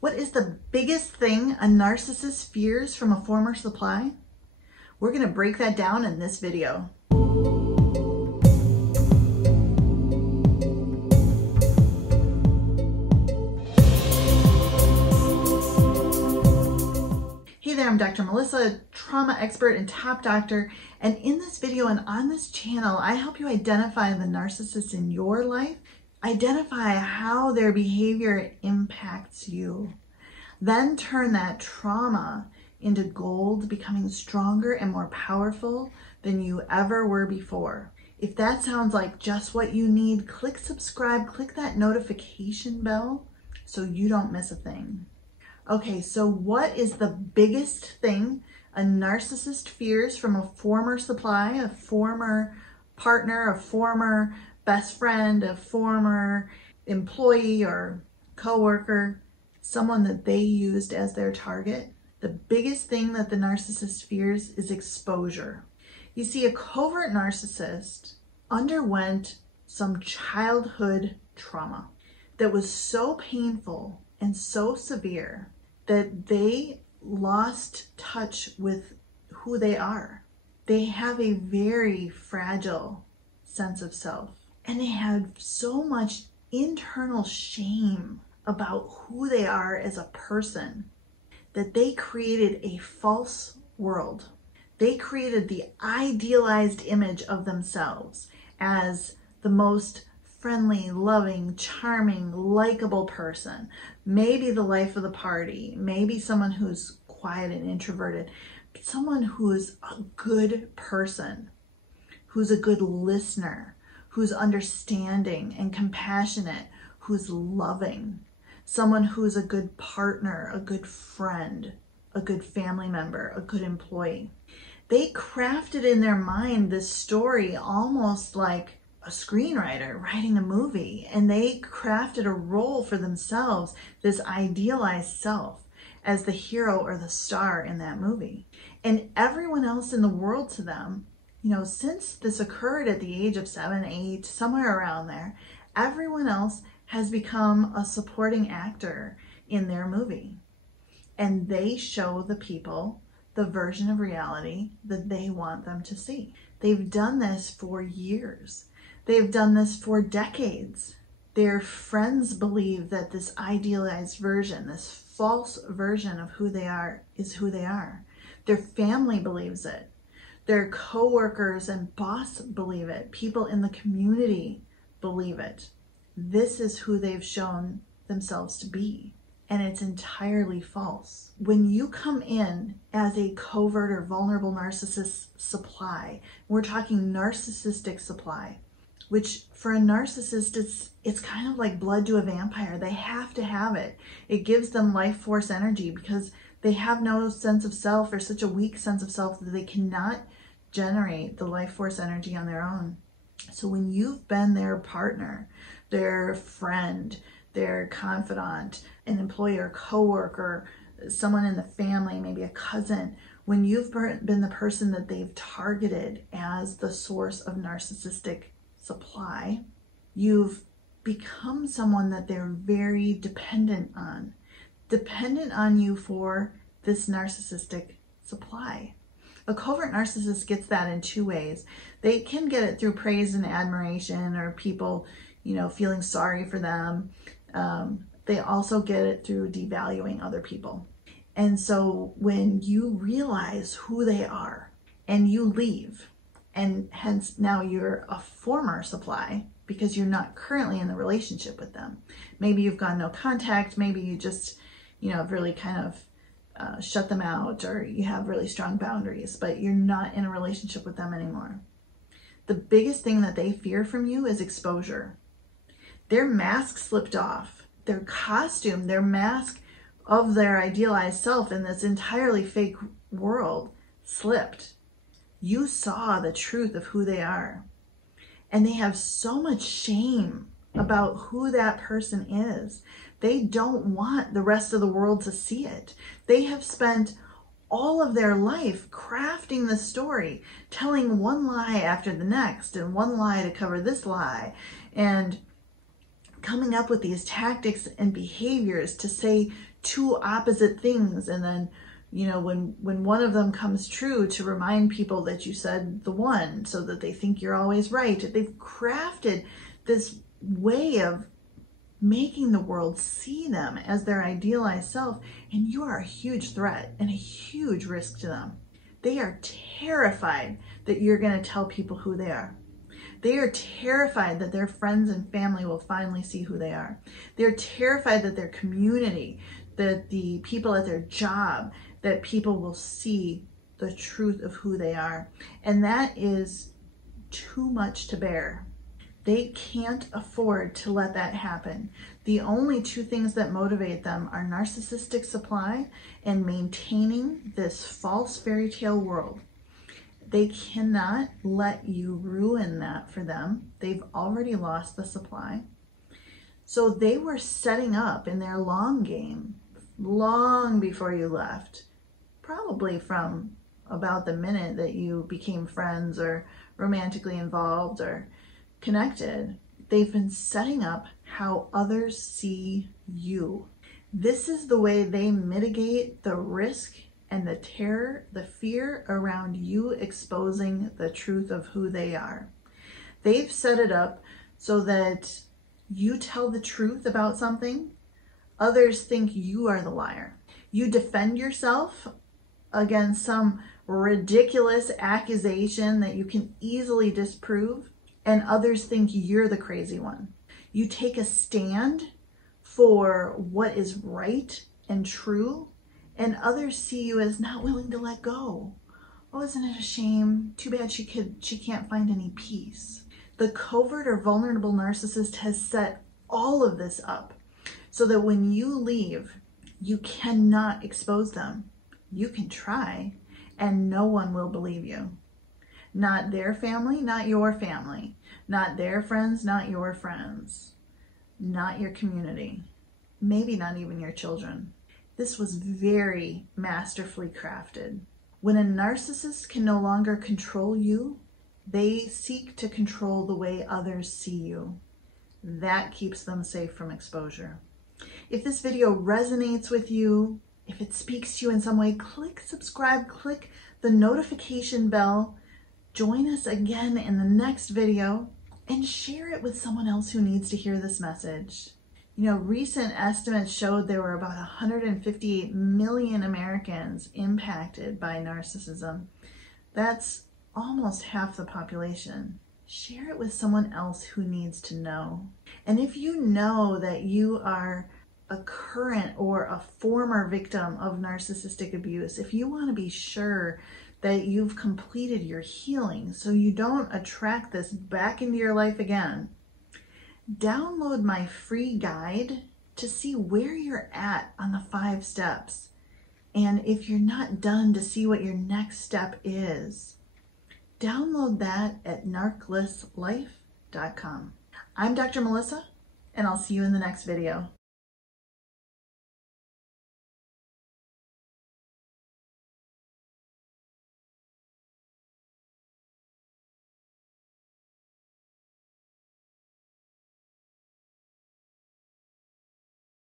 What is the biggest thing a narcissist fears from a former supply? We're going to break that down in this video. Hey there, I'm Dr. Melissa, trauma expert and top doctor, and in this video and on this channel, I help you identify the narcissists in your life, identify how their behavior impacts you, then turn that trauma into gold, becoming stronger and more powerful than you ever were before. If that sounds like just what you need, click subscribe, click that notification bell so you don't miss a thing. Okay, so what is the biggest thing a narcissist fears from a former supply, a former partner, a former best friend, a former employee or coworker, someone that they used as their target? The biggest thing that the narcissist fears is exposure. You see, a covert narcissist underwent some childhood trauma that was so painful and so severe that they lost touch with who they are. They have a very fragile sense of self, and they had so much internal shame about who they are as a person that they created a false world. They created the idealized image of themselves as the most friendly, loving, charming, likable person, maybe the life of the party, maybe someone who's quiet and introverted, but someone who is a good person, who's a good listener, who's understanding and compassionate, who's loving, someone who's a good partner, a good friend, a good family member, a good employee. They crafted in their mind this story almost like a screenwriter writing a movie, and they crafted a role for themselves, this idealized self as the hero or the star in that movie. And everyone else in the world to them, since this occurred at the age of 7, 8, somewhere around there, everyone else has become a supporting actor in their movie. And they show the people the version of reality that they want them to see. They've done this for years. They've done this for decades. Their friends believe that this idealized version, this false version of who they are, is who they are. Their family believes it. Their coworkers and boss believe it. People in the community believe it. This is who they've shown themselves to be, and it's entirely false. When you come in as a covert or vulnerable narcissist supply, we're talking narcissistic supply, which for a narcissist, it's kind of like blood to a vampire. They have to have it. It gives them life force energy because they have no sense of self, or such a weak sense of self that they cannot generate the life force energy on their own. So when you've been their partner, their friend, their confidant, an employer, coworker, someone in the family, maybe a cousin, when you've been the person that they've targeted as the source of narcissistic supply, you've become someone that they're very dependent on you for this narcissistic supply. A covert narcissist gets that in two ways. They can get it through praise and admiration, or people, feeling sorry for them. They also get it through devaluing other people. And so when you realize who they are and you leave, and hence now you're a former supply because you're not currently in the relationship with them. Maybe you've gone no contact, maybe you just, have really kind of shut them out, or you have really strong boundaries, but you're not in a relationship with them anymore. The biggest thing that they fear from you is exposure. Their mask slipped off. Their costume, their mask of their idealized self in this entirely fake world slipped. You saw the truth of who they are. And they have so much shame about who that person is. They don't want the rest of the world to see it. They have spent all of their life crafting the story, telling one lie after the next, and one lie to cover this lie, and coming up with these tactics and behaviors to say two opposite things, and then, you know, when one of them comes true, to remind people that you said the one, so that they think you're always right. They've crafted this way of making the world see them as their idealized self, and you are a huge threat and a huge risk to them. They are terrified that you're going to tell people who they are. They are terrified that their friends and family will finally see who they are. They're terrified that their community, that the people at their job, that people will see the truth of who they are. And that is too much to bear. They can't afford to let that happen. The only two things that motivate them are narcissistic supply and maintaining this false fairy tale world. They cannot let you ruin that for them. They've already lost the supply. So they were setting up in their long game long before you left, probably from about the minute that you became friends or romantically involved or connected. They've been setting up how others see you. This is the way they mitigate the risk and the terror, the fear around you exposing the truth of who they are. They've set it up so that you tell the truth about something, others think you are the liar. You defend yourself against some ridiculous accusation that you can easily disprove, and others think you're the crazy one. You take a stand for what is right and true, and others see you as not willing to let go. Oh, isn't it a shame? Too bad she can't find any peace. The covert or vulnerable narcissist has set all of this up so that when you leave, you cannot expose them. You can try, and no one will believe you. Not their family, not your family. Not their friends, not your friends. Not your community. Maybe not even your children. This was very masterfully crafted. When a narcissist can no longer control you, they seek to control the way others see you. That keeps them safe from exposure. If this video resonates with you, if it speaks to you in some way, click subscribe, click the notification bell, join us again in the next video, and share it with someone else who needs to hear this message. You know, recent estimates showed there were about 158 million Americans impacted by narcissism. That's almost half the population. Share it with someone else who needs to know. And if you know that you are a current or a former victim of narcissistic abuse, if you want to be sure that you've completed your healing so you don't attract this back into your life again, download my free guide to see where you're at on the 5 steps. And if you're not done, to see what your next step is. Download that at narcissislife.com. I'm Dr. Melissa, and I'll see you in the next video.